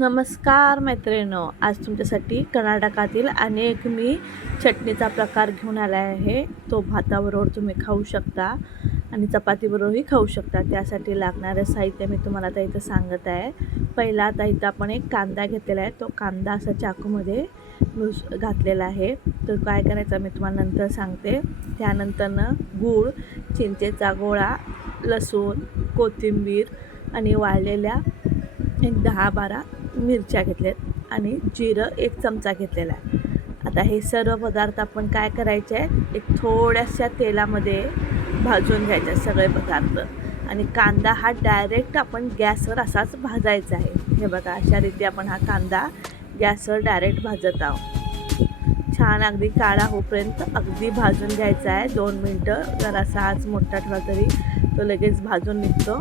नमस्कार मैत्रिणं आज तुमच्यासाठी कर्नाटकातील अनेक मी चटणीचा प्रकार घेऊन आला आहे. तो भाताबरोबर तुम्ही खाऊ शकता आणि चपातीबरोबरही खाऊ शकता. त्यासाठी लागणारं साहित्य मी तुम्हाला आता इथं सांगत आहे. पहिला आता इथं आपण एक कांदा घेतलेला आहे. तो कांदा असा चाकूमध्ये नुस घातलेला आहे. तर काय करायचा मी तुम्हाला नंतर सांगते. त्यानंतरनं गूळ चिंचेचा गोळा लसूण कोथिंबीर आणि वाळलेल्या एक दहा बारा मिरच्या घेतल्यात आणि जिरं एक चमचा घेतलेला आहे. आता हे सर्व पदार्थ आपण काय करायचे आहेत? एक थोड्याशा तेलामध्ये भाजून घ्यायचे आहेत सगळे पदार्थ. आणि कांदा हा डायरेक्ट आपण गॅसवर असाच भाजायचा आहे. हे बघा अशा रीती आपण हा कांदा गॅसवर डायरेक्ट भाजत आहोत. छान अगदी काळा होईपर्यंत अगदी भाजून घ्यायचा आहे. दोन मिनटं जरासा आज मोठा ठेवा तरी तो लगेच भाजून निघतो.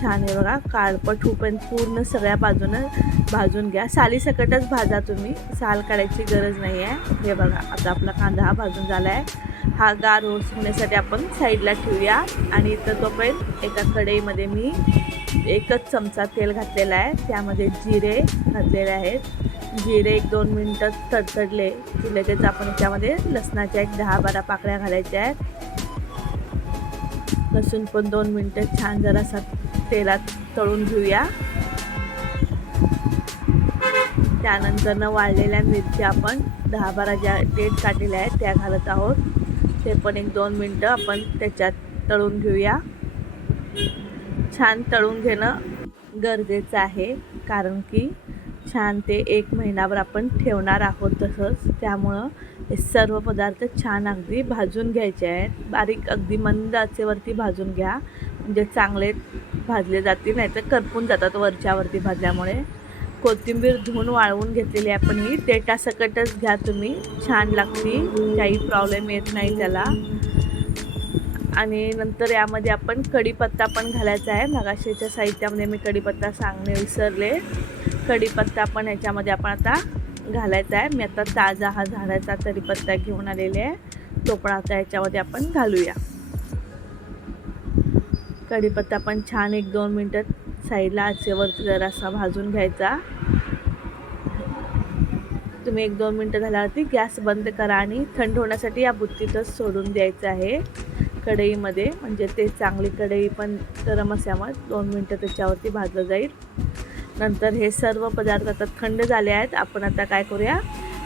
छान आहे बघा. काळपट होईपर्यंत पूर्ण सगळ्या बाजूनं भाजून घ्या. सालीसकटच भाजा तुम्ही. साल काढायची गरज नाही आहे. हे बघा आता आपला कांदा हा भाजून झाला आहे हा गार रोस होण्यासाठी आपण साईडला ठेवूया. आणि इथं तोपर्यंत एका कढईमध्ये मी एकच चमचा तेल घातलेला आहे. त्यामध्ये जिरे घातलेले आहेत. जिरे एक दोन मिनटं तडतडले की लगेच आपण त्यामध्ये लसणाच्या एक दहा बारा पाकळ्या घालायच्या आहेत. लसूण पण दोन मिनटं छान जरासा तेलात तळून घेऊया. त्यानंतरनं वाळलेल्या मिरच्या आपण दहा बारा ज्या डेट काढलेल्या आहेत त्या घालत आहोत. ते पण एक दोन मिनटं आपण त्याच्यात तळून घेऊया. छान तळून घेणं गरजेचं आहे कारण की छान ते एक महिनाभर आपण ठेवणार आहोत तसंच. त्यामुळं हे सर्व पदार्थ छान अगदी भाजून घ्यायचे आहेत. बारीक अगदी मंद आचेवरती भाजून घ्या. म्हणजे चांगले भाजले जातील नाही तर करपून जातात वरच्यावरती भाजल्यामुळे. कोथिंबीर धुवून वाळवून घेतलेली आहे आपण ही. देटासकटच घ्या तुम्ही. छान लागती. काही प्रॉब्लेम येत नाही त्याला. आणि नंतर यामध्ये आपण कढीपत्ता पण घालायचा आहे. मगाशीच्या साहित्यामध्ये मी कढीपत्ता सांगणे विसरले. कढीपत्ता पण याच्यामध्ये आपण आता घालायचा आहे. मी आता ताजा हा झाडाचा कढीपत्ता घेऊन आलेले आहे. तो पण आता याच्यामध्ये आपण घालूया. कढीपत्ता पण छान एक दोन मिनटं साईडला आचेवरती जरासा भाजून घ्यायचा. तुम्ही एक दोन मिनटं झाल्यावरती गॅस बंद करा आणि थंड होण्यासाठी या बुत्तीतच सोडून द्यायचं आहे कढईमध्ये. म्हणजे ते चांगली कढई पण गरम असल्यामुळे दोन मिनटं त्याच्यावरती भाजलं जाईल. नंतर हे सर्व पदार्थ आता थंड झाले आहेत. आपण आता काय करूया?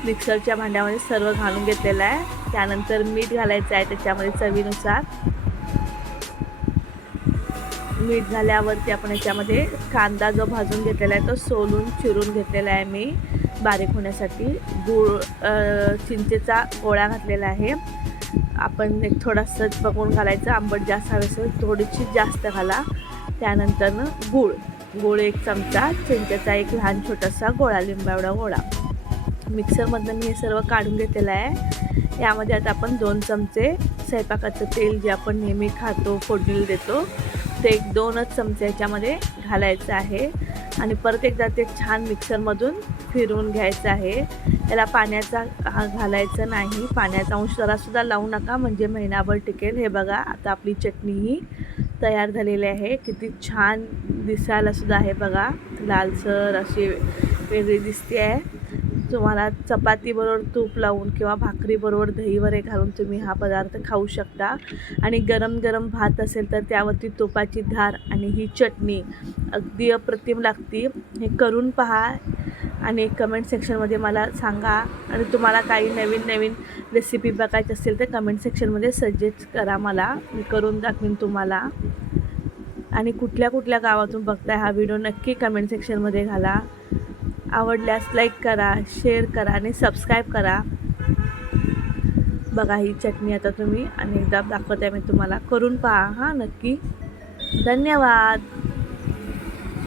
मिक्सरच्या भांड्यामध्ये सर्व घालून घेतलेलं आहे. त्यानंतर मीठ घालायचं आहे त्याच्यामध्ये चवीनुसार. मीठ झाल्यावरती आपण याच्यामध्ये कांदा जो भाजून घेतलेला आहे तो सोलून चिरून घेतलेला आहे मी बारीक होण्यासाठी. गूळ चिंचेचा गोळा घातलेला आहे. आपण एक थोडासाच पकवून घालायचं आंबट जास्त हवे असेल थोडीशी जास्त घाला. त्यानंतरनं गूळ गूळ एक चमचा चिंचेचा एक लहान छोटासा गोळा लिंबावडा गोळा. मिक्सरमधनं मी हे सर्व काढून घेतलेलं आहे. यामध्ये आता आपण दोन चमचे स्वयंपाकाचं तेल जे आपण नेहमी खातो फोडणीला देतो ते एक दोनच चमचे याच्यामध्ये घालायचं आहे. आणि परत एकदा ते छान मिक्सरमधून फिरवून घ्यायचं आहे. त्याला पाण्याचा घालायचं नाही. पाण्याचा अंश जरासुद्धा लावू नका म्हणजे महिनाभर टिकेल. हे बघा आता आपली चटणी ही तयार झालेली आहे. किती छान दिसायलासुद्धा आहे बघा. लालसर अशी वेगळी दिसते आहे तुम्हाला चपातीबरोबर तूप लावून किंवा भाकरीबरोबर दही वगैरे घालून तुम्ही हा पदार्थ खाऊ शकता. आणि गरम गरम भात असेल तर त्यावरती तुपाची धार आणि ही चटणी अगदी अप्रतिम लागती. हे करून पहा आणि कमेंट सेक्शनमध्ये मला सांगा. आणि तुम्हाला काही नवीन नवीन रेसिपी बघायची असेल तर कमेंट सेक्शनमध्ये सजेस्ट करा मला. मी करून दाखवीन तुम्हाला. आणि कुठल्या कुठल्या गावातून बघताय हा व्हिडिओ नक्की कमेंट सेक्शनमध्ये घाला. आवडल्यास लाईक करा शेअर करा आणि सबस्क्राईब करा. बघा ही चटणी आता तुम्ही आणि एकदा दाखवते मी तुम्हाला. करून पहा हां नक्की. धन्यवाद.